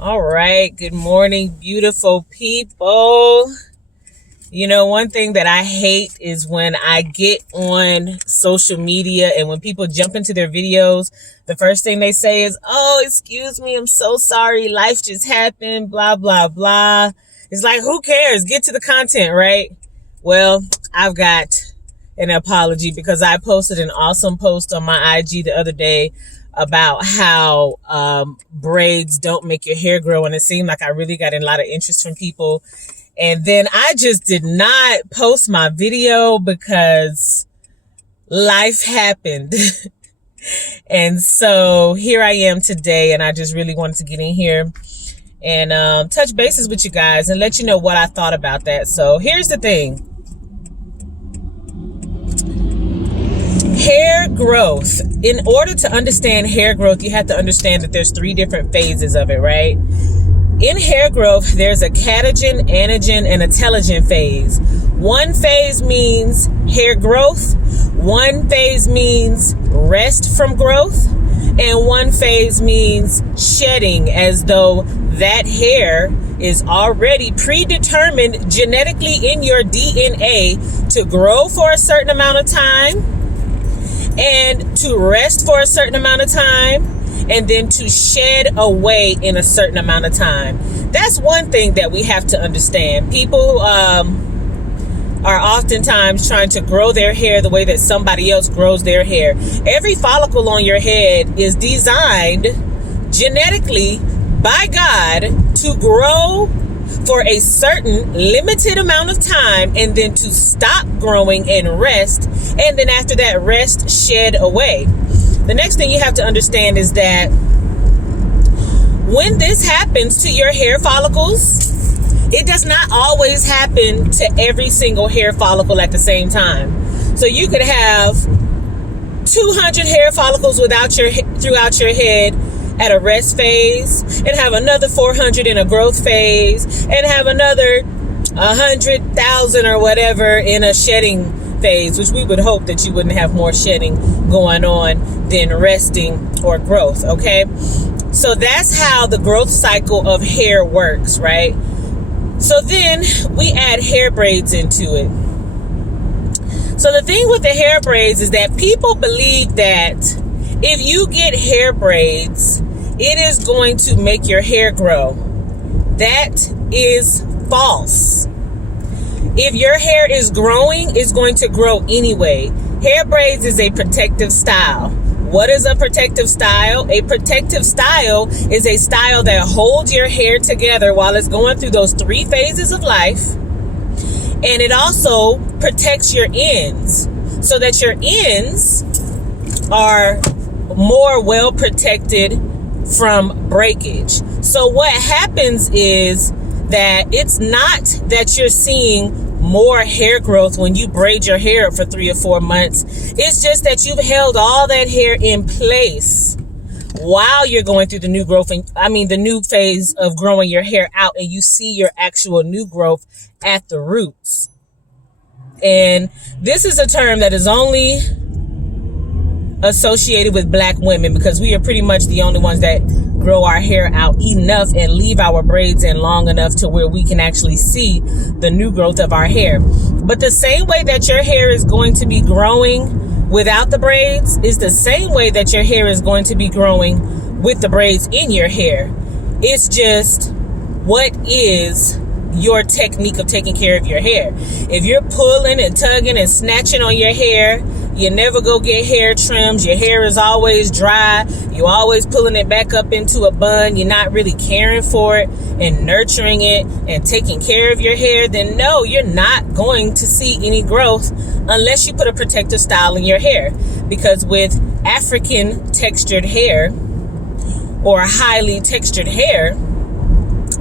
All right. Good morning, beautiful people. You know, one thing that I hate is when I get on social media and when people jump into their videos, the first thing they say is, "Oh, excuse me, I'm so sorry. Life just happened, blah, blah, blah." It's like, who cares? Get to the content, right? Well, I've got an apology because I posted an awesome post on my IG the other day about how braids don't make your hair grow, and it seemed like I really got a lot of interest from people. And then I just did not post my video because life happened. And so here I am today, and I just really wanted to get in here and touch bases with you guys and let you know what I thought about that. So here's the thing. Hair growth. In order to understand hair growth, you have to understand that there's 3 different phases of it, right? In hair growth, there's a catagen, anagen, and a telogen phase. One phase means hair growth. One phase means rest from growth. And one phase means shedding, as though that hair is already predetermined genetically in your DNA to grow for a certain amount of time and to rest for a certain amount of time, and then to shed away in a certain amount of time. That's one thing that we have to understand. People are oftentimes trying to grow their hair the way that somebody else grows their hair. Every follicle on your head is designed genetically by God to grow for a certain limited amount of time and then to stop growing and rest, and then after that rest, shed away. The next thing you have to understand is that when this happens to your hair follicles, it does not always happen to every single hair follicle at the same time. So you could have 200 hair follicles throughout your head at a rest phase, and have another 400 in a growth phase, and have another 100,000 or whatever in a shedding phase, which we would hope that you wouldn't have more shedding going on than resting or growth, okay? So that's how the growth cycle of hair works, right? So then we add hair braids into it. So the thing with the hair braids is that people believe that if you get hair braids, it is going to make your hair grow. That is false. If your hair is growing, it's going to grow anyway. Hair braids is a protective style. What is a protective style? A protective style is a style that holds your hair together while it's going through those 3 phases of life. And it also protects your ends so that your ends are more well protected from breakage. So what happens is that it's not that you're seeing more hair growth when you braid your hair up for 3 or 4 months. It's just that you've held all that hair in place while you're going through the new growth, and the new phase of growing your hair out, and you see your actual new growth at the roots. And this is a term that is only associated with Black women, because we are pretty much the only ones that grow our hair out enough and leave our braids in long enough to where we can actually see the new growth of our hair. But the same way that your hair is going to be growing without the braids is the same way that your hair is going to be growing with the braids in your hair. It's just, what is your technique of taking care of your hair? If you're pulling and tugging and snatching on your hair, you never go get hair trimmed, your hair is always dry, you're always pulling it back up into a bun, you're not really caring for it and nurturing it and taking care of your hair, then no, you're not going to see any growth unless you put a protective style in your hair. Because with African textured hair or highly textured hair,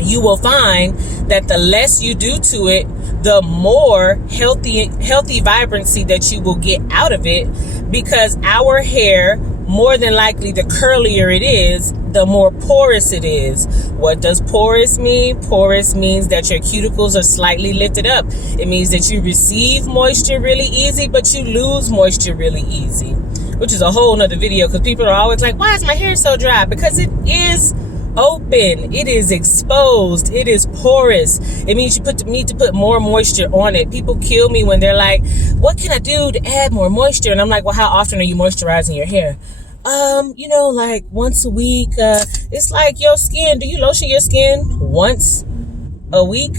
you will find that the less you do to it, the more healthy vibrancy that you will get out of it, because our hair, more than likely, the curlier it is, the more porous it is. What does porous mean? Porous means that your cuticles are slightly lifted up. It means that you receive moisture really easy, but you lose moisture really easy, which is a whole nother video, because people are always like, why is my hair so dry? Because it is open. It is exposed. It is porous. It means you need to put more moisture on it. People kill me when they're like, what can I do to add more moisture? And I'm like, well, how often are you moisturizing your hair? Like once a week. It's like your skin. Do you lotion your skin once a week?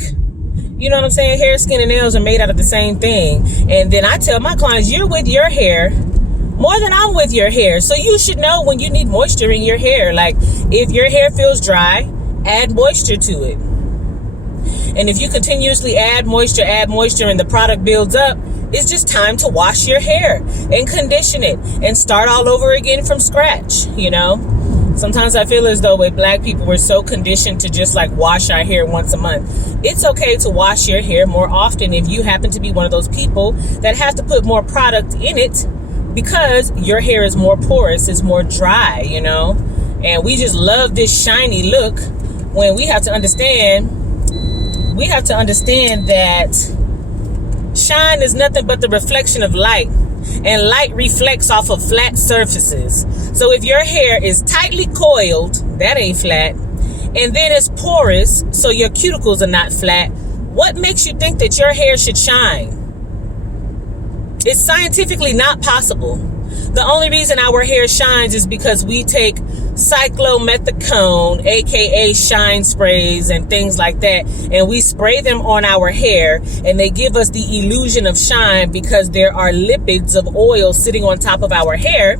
You know what I'm saying? Hair, skin, and nails are made out of the same thing. And then I tell my clients, you're with your hair more than I'm with your hair. So you should know when you need moisture in your hair. Like if your hair feels dry, add moisture to it. And if you continuously add moisture and the product builds up, it's just time to wash your hair and condition it and start all over again from scratch, you know? Sometimes I feel as though with Black people, we're so conditioned to just like wash our hair once a month. It's okay to wash your hair more often if you happen to be one of those people that have to put more product in it because your hair is more porous, it's more dry, you know? And we just love this shiny look when we have to understand that shine is nothing but the reflection of light, and light reflects off of flat surfaces. So if your hair is tightly coiled, that ain't flat, and then it's porous, so your cuticles are not flat, what makes you think that your hair should shine? It's scientifically not possible. The only reason our hair shines is because we take cyclomethicone, aka shine sprays and things like that, and we spray them on our hair, and they give us the illusion of shine because there are lipids of oil sitting on top of our hair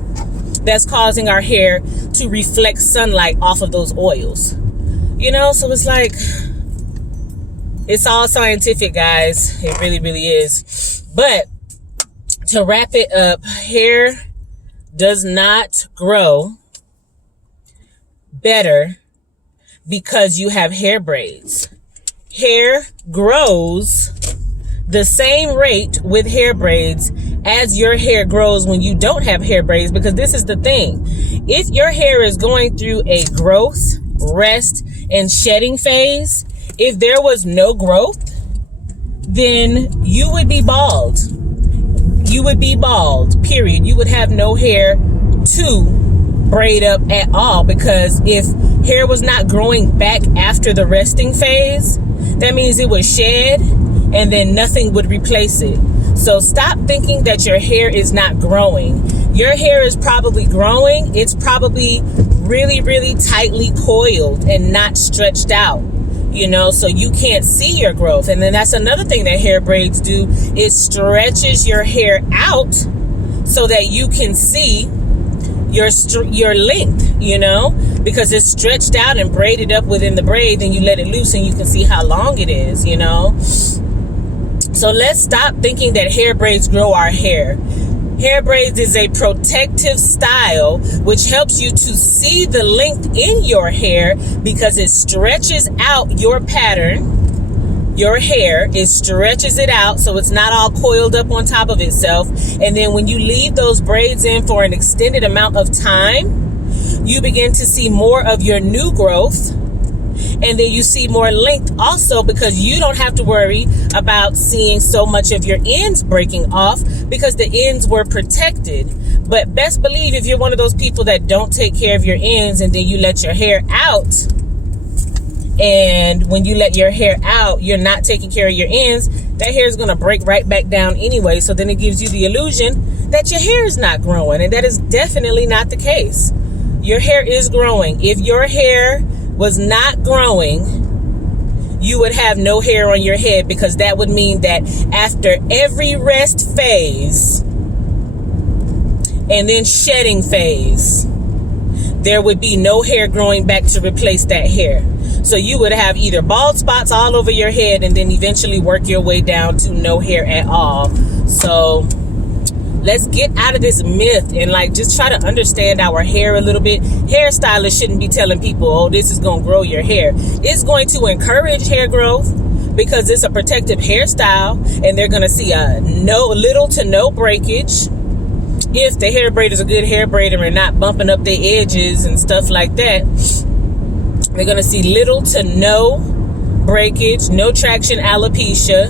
that's causing our hair to reflect sunlight off of those oils. You know, so it's like, it's all scientific, guys. It really, really is. But to wrap it up, hair does not grow better because you have hair braids. Hair grows the same rate with hair braids as your hair grows when you don't have hair braids, because this is the thing. If your hair is going through a growth, rest, and shedding phase, if there was no growth, then you would be bald. You would be bald, period. You would have no hair to braid up at all, because if hair was not growing back after the resting phase, that means it would shed and then nothing would replace it. So stop thinking that your hair is not growing. Your hair is probably growing. It's probably really, really tightly coiled and not stretched out, you know, so you can't see your growth. And then that's another thing that hair braids do. It stretches your hair out so that you can see your length, you know, because it's stretched out and braided up within the braid. Then you let it loose and you can see how long it is, you know. So let's stop thinking that hair braids grow our hair. Hair braids is a protective style which helps you to see the length in your hair because it stretches out your pattern. Your hair, it stretches it out so it's not all coiled up on top of itself. And then when you leave those braids in for an extended amount of time, you begin to see more of your new growth. And then you see more length also, because you don't have to worry about seeing so much of your ends breaking off because the ends were protected. But best believe if you're one of those people that don't take care of your ends and then you let your hair out, and when you let your hair out, you're not taking care of your ends, that hair is going to break right back down anyway. So then it gives you the illusion that your hair is not growing, and that is definitely not the case. Your hair is growing. If your hair was not growing, you would have no hair on your head, because that would mean that after every rest phase and then shedding phase, there would be no hair growing back to replace that hair. So you would have either bald spots all over your head and then eventually work your way down to no hair at all. So let's get out of this myth and like just try to understand our hair a little bit. Hairstylists shouldn't be telling people, oh, this is going to grow your hair. It's going to encourage hair growth because it's a protective hairstyle, and they're going to see little to no breakage. If the hair braid is a good hair braider and not bumping up their edges and stuff like that, they're going to see little to no breakage, no traction alopecia.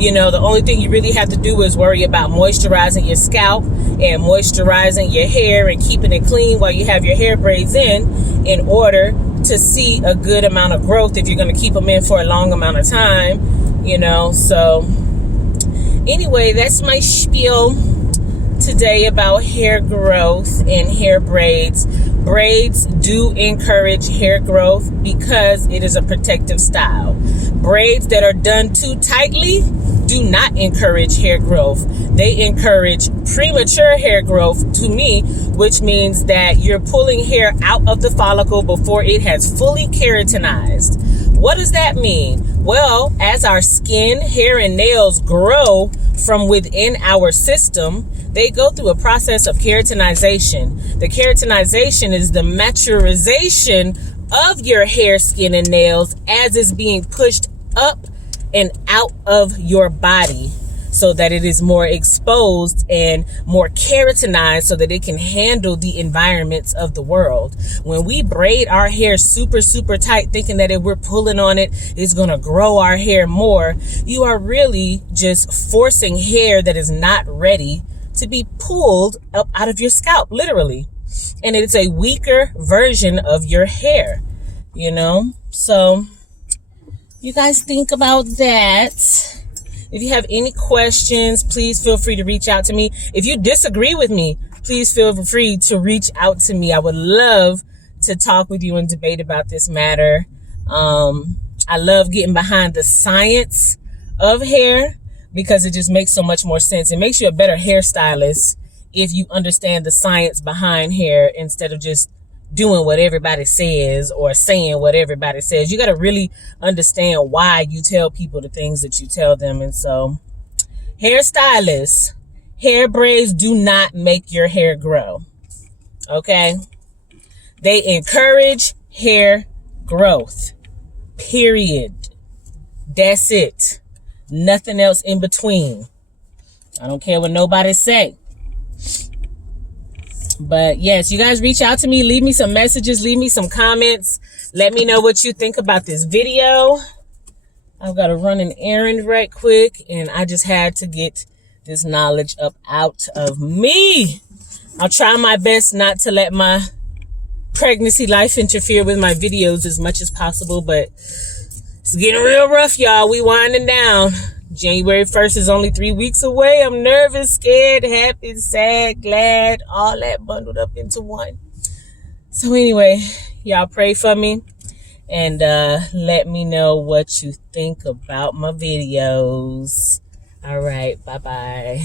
You know, the only thing you really have to do is worry about moisturizing your scalp and moisturizing your hair and keeping it clean while you have your hair braids in order to see a good amount of growth if you're going to keep them in for a long amount of time, you know. So anyway, that's my spiel today about hair growth and hair braids. Braids do encourage hair growth because it is a protective style. Braids that are done too tightly do not encourage hair growth. They encourage premature hair growth to me, which means that you're pulling hair out of the follicle before it has fully keratinized. What does that mean? Well, as our skin, hair, and nails grow from within our system, they go through a process of keratinization. The keratinization is the maturization of your hair, skin, and nails as it's being pushed up and out of your body so that it is more exposed and more keratinized so that it can handle the environments of the world. When we braid our hair super, super tight, thinking that if we're pulling on it, it's going to grow our hair more, you are really just forcing hair that is not ready to be pulled up out of your scalp, literally. And it's a weaker version of your hair, you know? So you guys think about that. If you have any questions, please feel free to reach out to me. If you disagree with me, please feel free to reach out to me. I would love to talk with you and debate about this matter. I love getting behind the science of hair because it just makes so much more sense. It makes you a better hairstylist if you understand the science behind hair instead of just doing what everybody says or saying what everybody says. You got to really understand why you tell people the things that you tell them. And so, hairstylists, hair braids do not make your hair grow. Okay? They encourage hair growth. Period. That's it. Nothing else in between. I don't care what nobody say. But yes, you guys reach out to me. Leave me some messages. Leave me some comments. Let me know what you think about this video. I've got to run an errand right quick. And I just had to get this knowledge up out of me. I'll try my best not to let my pregnancy life interfere with my videos as much as possible. But it's getting real rough, y'all. We winding down. January 1st is only 3 weeks away. I'm nervous, scared, happy, sad, glad, all that bundled up into one. So anyway, y'all pray for me and let me know what you think about my videos. All right, bye-bye.